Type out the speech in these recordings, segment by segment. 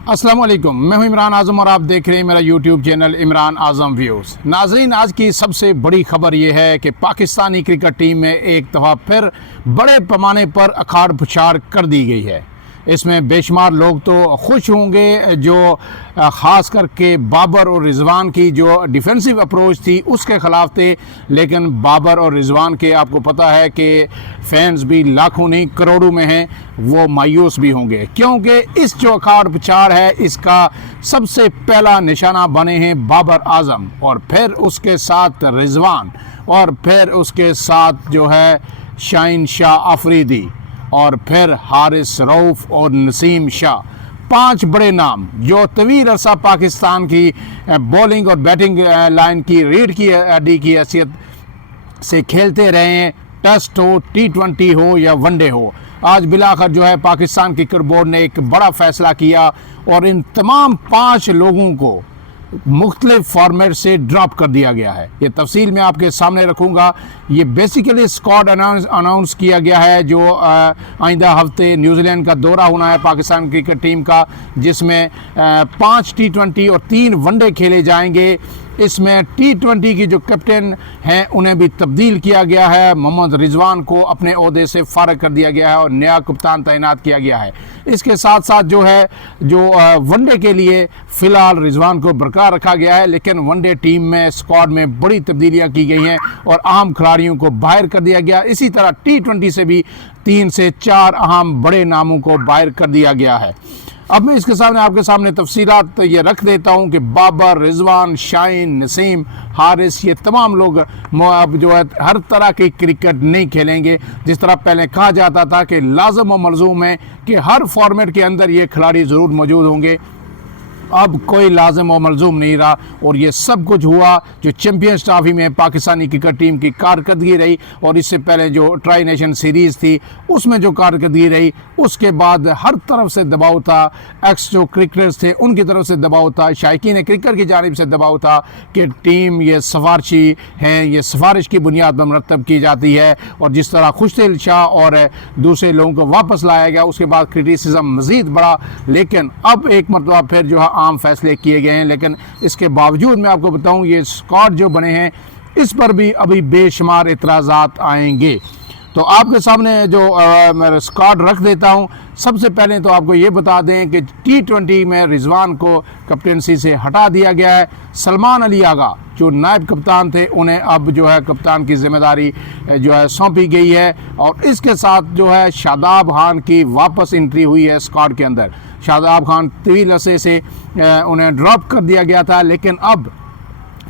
अस्सलाम वालेकुम, मैं हूं इमरान आज़म और आप देख रहे हैं मेरा यूट्यूब चैनल इमरान आज़म व्यूज़। नाज़रीन, आज की सबसे बड़ी खबर यह है कि पाकिस्तानी क्रिकेट टीम में एक दफ़ा फिर बड़े पैमाने पर अखाड़ पुछाड़ कर दी गई है। इसमें बेशुमार लोग तो खुश होंगे जो ख़ास करके बाबर और रिजवान की जो डिफेंसिव अप्रोच थी उसके ख़िलाफ़ थे, लेकिन बाबर और रिजवान के आपको पता है कि फैंस भी लाखों नहीं करोड़ों में हैं, वो मायूस भी होंगे क्योंकि इस जो अखाड़ पुछाड़ है इसका सबसे पहला निशाना बने हैं बाबर आज़म और फिर उसके साथ रिजवान और फिर उसके साथ जो है शाहीन शाह अफरीदी और फिर हारिस रऊफ़ और नसीम शाह। 5 बड़े नाम जो तवील अरसा पाकिस्तान की बॉलिंग और बैटिंग लाइन की रीढ़ की हड्डी की हैसियत से खेलते रहे हैं, टेस्ट हो, T20 हो या वनडे हो। आज बिलाखिर जो है पाकिस्तान क्रिकेट बोर्ड ने एक बड़ा फैसला किया और इन तमाम 5 लोगों को मुख्तलिफ फॉर्मेट से ड्रॉप कर दिया गया है। ये तफसील मैं आपके सामने रखूँगा। ये बेसिकली स्क्वाड अनाउंस किया गया है जो आइंदा हफ्ते न्यूजीलैंड का दौरा होना है पाकिस्तान क्रिकेट टीम का, जिसमें 5 T20 और 3 वनडे खेले जाएंगे। इसमें T20 की जो कैप्टन हैं उन्हें भी तब्दील किया गया है, मोहम्मद रिजवान को अपने ओहदे से फारग कर दिया गया है और नया कप्तान तैनात किया गया है। इसके साथ साथ जो है वनडे के लिए फ़िलहाल रिजवान को बरकरार रखा गया है, लेकिन वनडे टीम में स्क्वाड में बड़ी तब्दीलियां की गई हैं और अहम खिलाड़ियों को बाहर कर दिया गया। इसी तरह T20 से भी 3 से 4 अहम बड़े नामों को बाहर कर दिया गया है। अब मैं इसके सामने आपके सामने तफसीलात ये रख देता हूँ कि बाबर, रिजवान, शाहीन, नसीम, हारिस, ये तमाम लोग अब जो है हर तरह की क्रिकेट नहीं खेलेंगे। जिस तरह पहले कहा जाता था कि लाजम व मलजूम है कि हर फॉर्मेट के अंदर ये खिलाड़ी ज़रूर मौजूद होंगे, अब कोई लाजिम व मलजूम नहीं रहा और ये सब कुछ हुआ जो चैम्पियंस ट्रॉफी में पाकिस्तानी क्रिकेट टीम की कारकर्दगी रही और इससे पहले जो ट्राई नेशन सीरीज़ थी उसमें जो कारकर्दगी रही, उसके बाद हर तरफ से दबाव था। एक्स जो क्रिकेटर्स थे उनकी तरफ से दबाव था, शायकीन क्रिकेट की जानिब से दबाव था कि टीम ये सिफारशी है, ये सिफारिश की बुनियाद पर मरतब की जाती है और जिस तरह खुशदिल शाह और दूसरे लोगों को वापस लाया गया उसके बाद क्रिटिसिज्म मज़ीद बढ़ा। लेकिन अब एक मतलब फिर जो है आम फैसले किए गए हैं, लेकिन इसके बावजूद मैं आपको बताऊं ये स्क्वाड जो बने हैं इस पर भी अभी बेशुमार इतराज़ात आएंगे। तो आपके सामने जो मैं स्क्वाड रख देता हूं। सबसे पहले तो आपको ये बता दें कि T20 में रिजवान को कैप्टनसी से हटा दिया गया है। सलमान अली आगा जो नायब कप्तान थे उन्हें अब जो है कप्तान की जिम्मेदारी जो है सौंपी गई है और इसके साथ जो है शादाब खान की वापस एंट्री हुई है स्क्वाड के अंदर। शादाब खान तवील अरसे से उन्हें ड्रॉप कर दिया गया था, लेकिन अब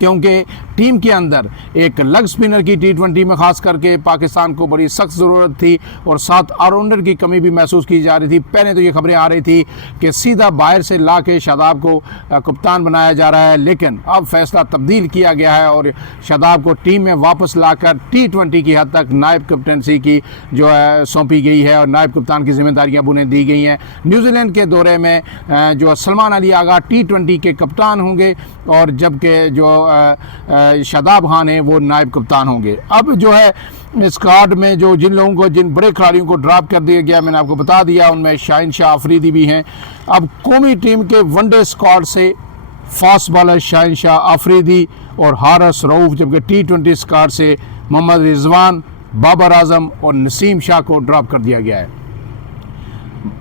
क्योंकि टीम के अंदर एक लेग स्पिनर की T20 में ख़ास करके पाकिस्तान को बड़ी सख्त ज़रूरत थी और साथ ऑलराउंडर की कमी भी महसूस की जा रही थी। पहले तो ये खबरें आ रही थी कि सीधा बाहर से ला के शादाब को कप्तान बनाया जा रहा है, लेकिन अब फैसला तब्दील किया गया है और शादाब को टीम में वापस लाकर T20 की हद तक नायब कैप्टनसी की जो है सौंपी गई है और नायब कप्तान की जिम्मेदारियाँ उन्हें दी गई हैं। न्यूजीलैंड के दौरे में जो सलमान अली आगा T20 के कप्तान होंगे और जबकि जो शादाब खान है वो नायब कप्तान होंगे। अब जो है स्क्वाड में जो जिन बड़े खिलाड़ियों को ड्रॉप कर दिया गया मैंने आपको बता दिया, उनमें शाहीन शाह अफरीदी भी हैं। अब कौमी टीम के वनडे स्क्वाड से फास्ट बॉलर शाहीन शाह अफरीदी और हारिस रऊफ़, जबकि T20 स्क्वाड से मोहम्मद रिजवान, बाबर आज़म और नसीम शाह को ड्रॉप कर दिया गया है।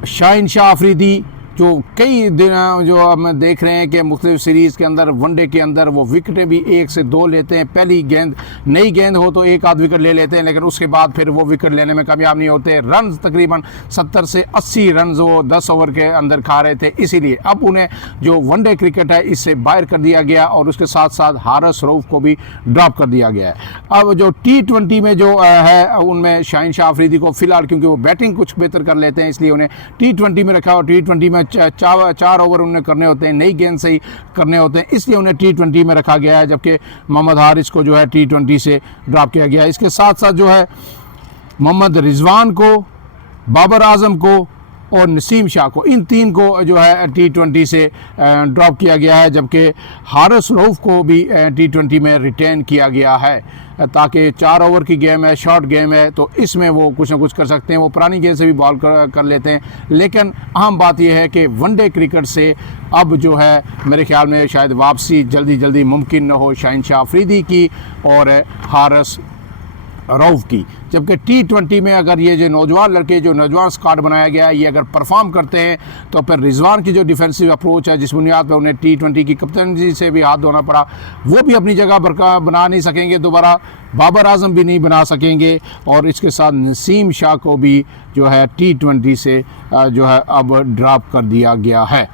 शाहीन शाह अफरीदी जो कई दिन जो हम देख रहे हैं कि मुख्तलिफ सीरीज़ के अंदर वनडे के अंदर वो विकेटें भी 1 से 2 लेते हैं। पहली गेंद नई गेंद हो तो 1 आध विकेट ले लेते हैं, लेकिन उसके बाद फिर वो विकेट लेने में कामयाब नहीं होते। रन तकरीबन 70 से 80 रन वो 10 ओवर के अंदर खा रहे थे, इसीलिए अब उन्हें जो वनडे क्रिकेट है इससे बाहर कर दिया गया और उसके साथ साथ हारिस रऊफ़ को भी ड्रॉप कर दिया गया है। अब जो T20 में जो है उनमें शाहीन शाह अफरीदी को फ़िलहाल क्योंकि वो बैटिंग कुछ बेहतर कर लेते हैं इसलिए उन्हें T20 में रखा और T20 में 4 ओवर उन्हें करने होते हैं, नई गेंद से ही करने होते हैं, इसलिए उन्हें T20 में रखा गया है, जबकि मोहम्मद हारिस को जो है T20 से ड्रॉप किया गया है। इसके साथ साथ जो है मोहम्मद रिजवान को, बाबर आज़म को और नसीम शाह को, इन 3 को जो है T20 से ड्रॉप किया गया है, जबकि हारिस रऊफ को भी T20 में रिटेन किया गया है ताकि 4 ओवर की गेम है, शॉर्ट गेम है, तो इसमें वो कुछ ना कुछ कर सकते हैं। वो पुरानी गेंद से भी बॉल कर लेते हैं, लेकिन अहम बात यह है कि वनडे क्रिकेट से अब जो है मेरे ख्याल में शायद वापसी जल्दी मुमकिन न हो शाहिनशाह अफरीदी की और हारिस रऊफ की। जबकि T20 में अगर ये जो नौजवान लड़के, जो नौजवान स्क्वाड बनाया गया है, ये अगर परफॉर्म करते हैं तो फिर रिजवान की जो डिफेंसिव अप्रोच है, जिस बुनियाद पर उन्हें T20 की कप्तानी से भी हाथ धोना पड़ा, वो भी अपनी जगह बना नहीं सकेंगे दोबारा, बाबर आजम भी नहीं बना सकेंगे, और इसके साथ नसीम शाह को भी जो है T20 से जो है अब ड्रॉप कर दिया गया है।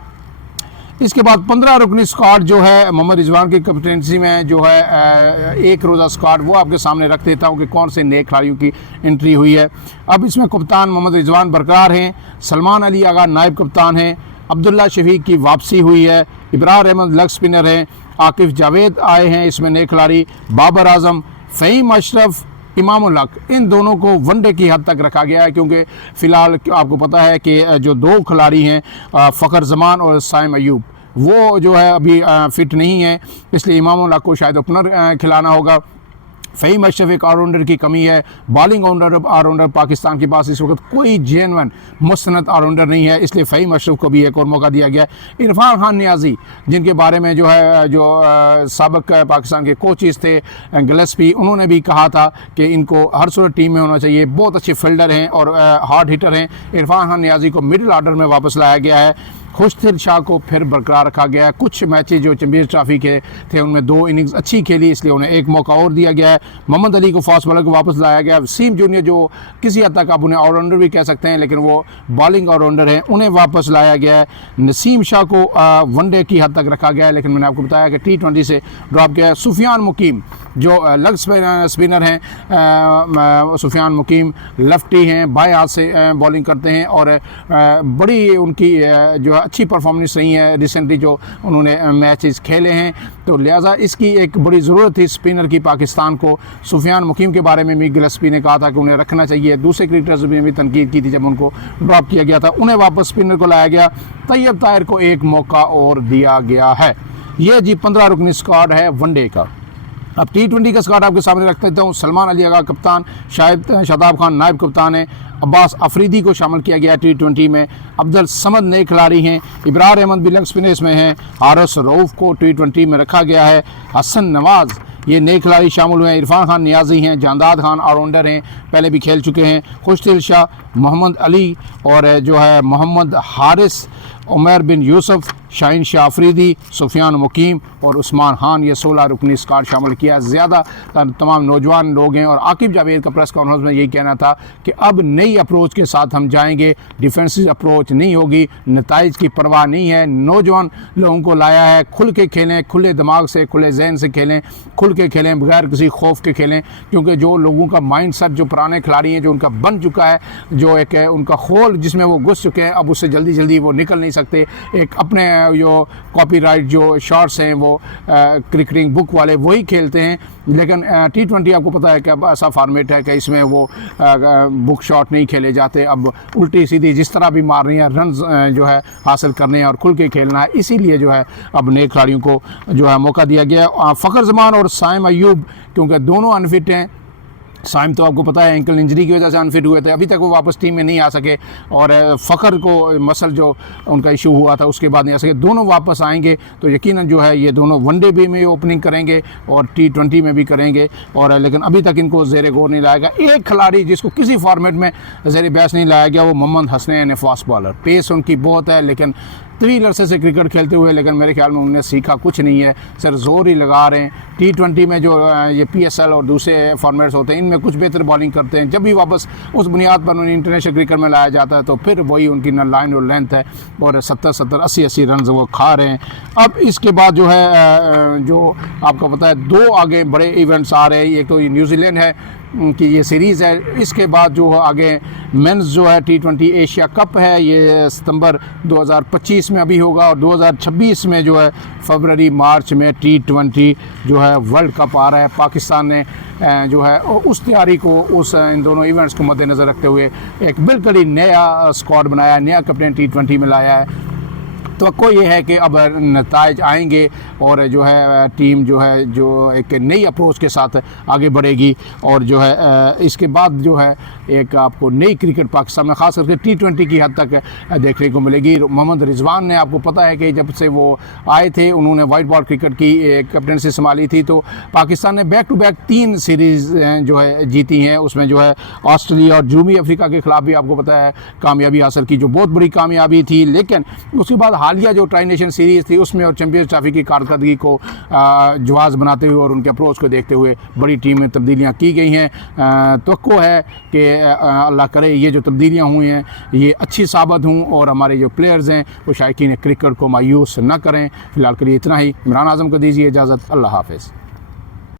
इसके बाद 15 रुकनी स्क्वाड जो है मोहम्मद रिजवान की कैप्टनसी में जो है एक रोज़ा स्क्वाड, वो आपके सामने रख देता हूँ कि कौन से नए खिलाड़ियों की एंट्री हुई है। अब इसमें कप्तान मोहम्मद रिजवान बरकरार हैं, सलमान अली आगा नायब कप्तान हैं, अब्दुल्ला शफीक की वापसी हुई है, इब्रार अहमद लेग स्पिनर हैं, आकिफ जावेद आए हैं इसमें नए खिलाड़ी, बाबर आजम, फ़हीम अशरफ, इमाम उल हक, इन दोनों को वनडे की हद तक रखा गया है, क्योंकि फ़िलहाल आपको पता है कि जो 2 खिलाड़ी हैं फ़खर जमान और साइम अयूब, वो जो है अभी फिट नहीं है, इसलिए इमाम उल हक को शायद ओपनर खिलाना होगा। फ़हीम अशरफ एक ऑलराउंडर की कमी है, बॉलिंग ऑलराउंडर पाकिस्तान के पास इस वक्त कोई जेन्युइन मुस्तनद ऑलराउंडर नहीं है, इसलिए फ़हीम अशरफ को भी एक और मौका दिया गया है। इरफान खान नियाज़ी, जिनके बारे में जो है साबिक पाकिस्तान के कोचेस थे गिलेस्पी, उन्होंने भी कहा था कि इनको हर सूरत टीम में होना चाहिए, बहुत अच्छे फील्डर हैं और हार्ड हिटर हैं। इरफान खान नियाज़ी को मिडिल ऑर्डर में वापस लाया गया है। खुशदिल शाह को फिर बरकरार रखा गया है। कुछ मैचेज जो चैंपियंस ट्रॉफी के थे उनमें 2 इनिंग्स अच्छी खेली, इसलिए उन्हें एक मौका और दिया गया है। मोहम्मद अली को फास्ट बॉलर को वापस लाया गया। वसीम जूनियर, जो किसी हद तक आप उन्हें ऑलराउंडर भी कह सकते हैं, लेकिन वो बॉलिंग ऑलराउंडर हैं, उन्हें वापस लाया गया है। नसीम शाह को वनडे की हद तक रखा गया है, लेकिन मैंने आपको बताया कि T20 से ड्रॉप किया है। सुफियान मुकीम जो लेग स्पिनर हैं, सुफियान मुकीम लेफ्टी हैं, बाएं हाथ से बॉलिंग करते हैं और बड़ी उनकी जो अच्छी परफॉर्मेंस रही है रिसेंटली जो उन्होंने मैचेस खेले हैं, तो लिहाजा इसकी एक बड़ी ज़रूरत थी स्पिनर की पाकिस्तान को। सुफियान मुकीम के बारे में भी गिलेस्पी ने कहा था कि उन्हें रखना चाहिए, दूसरे क्रिकेटर्स ने भी तनकीद की थी जब उनको ड्रॉप किया गया था, उन्हें वापस स्पिनर को लाया गया। तैयब ताहिर को एक मौका और दिया गया है। ये जी 15 रुकनी स्क्वाड है वनडे का। अब T20 का स्क्वाड आपके सामने रख देता हूँ। सलमान अली आगा कप्तान, शादाब खान नायब कप्तान है, अब्बास अफरीदी को शामिल किया गया T20 में, अब्दुल समद नए खिलाड़ी हैं, इब्रार अहमद भी लेग स्पिनर्स में हैं, हारिस रऊफ को T20 में रखा गया है, हसन नवाज़ ये नए खिलाड़ी शामिल हुए हैं, इरफान खान नियाज़ी हैं, जानदाद खान ऑलराउंडर हैं, पहले भी खेल चुके हैं, खुशदिल शाह, मोहम्मद अली और जो है मोहम्मद हारिस, उमर बिन यूसुफ, शाहिनशाह अफरीदी, सुफियान मुकीम और उस्मान खान, ये 16 रुकनी स्क्वाड शामिल किया। ज़्यादा तमाम नौजवान लोग हैं और आकिब जावेद का प्रेस कॉन्फ्रेंस में यही कहना था कि अब नई अप्रोच के साथ हम जाएंगे, डिफेंसिव अप्रोच नहीं होगी, नताइज की परवाह नहीं है, नौजवान लोगों को लाया है, खुल के खेलें, खुले दिमाग से, खुले जहन से खेलें, खुल के खेलें, बगैर किसी खौफ के खेलें, क्योंकि जो लोगों का माइंड सेट जो पुराने खिलाड़ी हैं जो उनका बन चुका है, जो एक उनका खोल जिसमें वो घुस चुके हैं, अब उससे जल्दी वो निकल नहीं सकते। एक अपने जो कॉपीराइट जो शॉट्स हैं वो क्रिकेटिंग बुक वाले वही खेलते हैं, लेकिन T20 आपको पता है कि अब ऐसा फॉर्मेट है कि इसमें वो बुक शॉट नहीं खेले जाते, अब उल्टी सीधी जिस तरह भी मारनी है, रन जो है हासिल करने हैं और खुल के खेलना है, इसीलिए जो है अब नए खिलाड़ियों को जो है मौका दिया गया है। फ़खर जमान और साइम अयूब क्योंकि दोनों अनफिट हैं, साइम तो आपको पता है एंकल इंजरी की वजह से अनफिट हुए थे, अभी तक वो वापस टीम में नहीं आ सके, और फ़खर को मसल जो उनका इशू हुआ था उसके बाद नहीं आ सके, दोनों वापस आएंगे तो यकीनन जो है ये दोनों वनडे भी में ओपनिंग करेंगे और T20 में भी करेंगे, और लेकिन अभी तक इनको ज़ेर गौर नहीं लाया गया। एक खिलाड़ी जिसको किसी फॉर्मेट में ज़ेर बहस नहीं लाया गया वो मोहम्मद हसनैन है, फास्ट बॉलर, पेस उनकी बहुत है, लेकिन तवील अरसे से क्रिकेट खेलते हुए, लेकिन मेरे ख्याल में उन्होंने सीखा कुछ नहीं है, सिर्फ जोर ही लगा रहे हैं। T20 में जो ये PSL और दूसरे फॉर्मेट्स होते हैं इनमें कुछ बेहतर बॉलिंग करते हैं, जब भी वापस उस बुनियाद पर उन्हें इंटरनेशनल क्रिकेट में लाया जाता है तो फिर वही उनकी न लाइन और लेंथ है, और 70-70 80-80 रन वो खा रहे हैं। अब इसके बाद जो है जो आपको पता है 2 आगे बड़े इवेंट्स आ रहे हैं, एक तो न्यूजीलैंड है कि ये सीरीज़ है। इसके बाद जो आगे मेंस जो है T20 एशिया कप है, ये सितंबर 2025 में अभी होगा, और 2026 में जो है फरवरी मार्च में T20 जो है वर्ल्ड कप आ रहा है। पाकिस्तान ने जो है उस तैयारी को, इन दोनों इवेंट्स को मद्देनज़र रखते हुए एक बिल्कुल ही नया स्क्वाड बनाया, नया कैप्टन T20 में लाया है। तो ये है कि अब नताइज आएंगे और जो है टीम जो है जो एक नई अप्रोच के साथ आगे बढ़ेगी, और जो है इसके बाद जो है एक आपको नई क्रिकेट पाकिस्तान में ख़ास करके T20 की हद तक देखने को मिलेगी। मोहम्मद रिजवान ने, आपको पता है कि जब से वो आए थे उन्होंने वाइट बॉल क्रिकेट की कैप्टनसी संभाली थी, तो पाकिस्तान ने बैक टू बैक 3 सीरीज़ जो है जीती हैं। उसमें जो है ऑस्ट्रेलिया और जनूबी अफ्रीका के ख़िलाफ़ भी आपको पता है कामयाबी हासिल की, जो बहुत बड़ी कामयाबी थी। लेकिन उसके बाद हालिया जो ट्राई नेशन सीरीज़ थी उसमें और चैंपियंस ट्रॉफी की कारकर्दगी को जवाज़ बनाते हुए और उनके अप्रोच को देखते हुए बड़ी टीम में तब्दीलियाँ की गई हैं। तो है कि अल्लाह करे ये जो तब्दीलियाँ हुई हैं ये अच्छी साबित हों और हमारे जो प्लेयर्स हैं वो शायकीन क्रिकेट को मायूस न करें। फ़िलहाल के लिए इतना ही। इमरान आज़म को दीजिए इजाज़त। अल्लाह हाफ़िज़।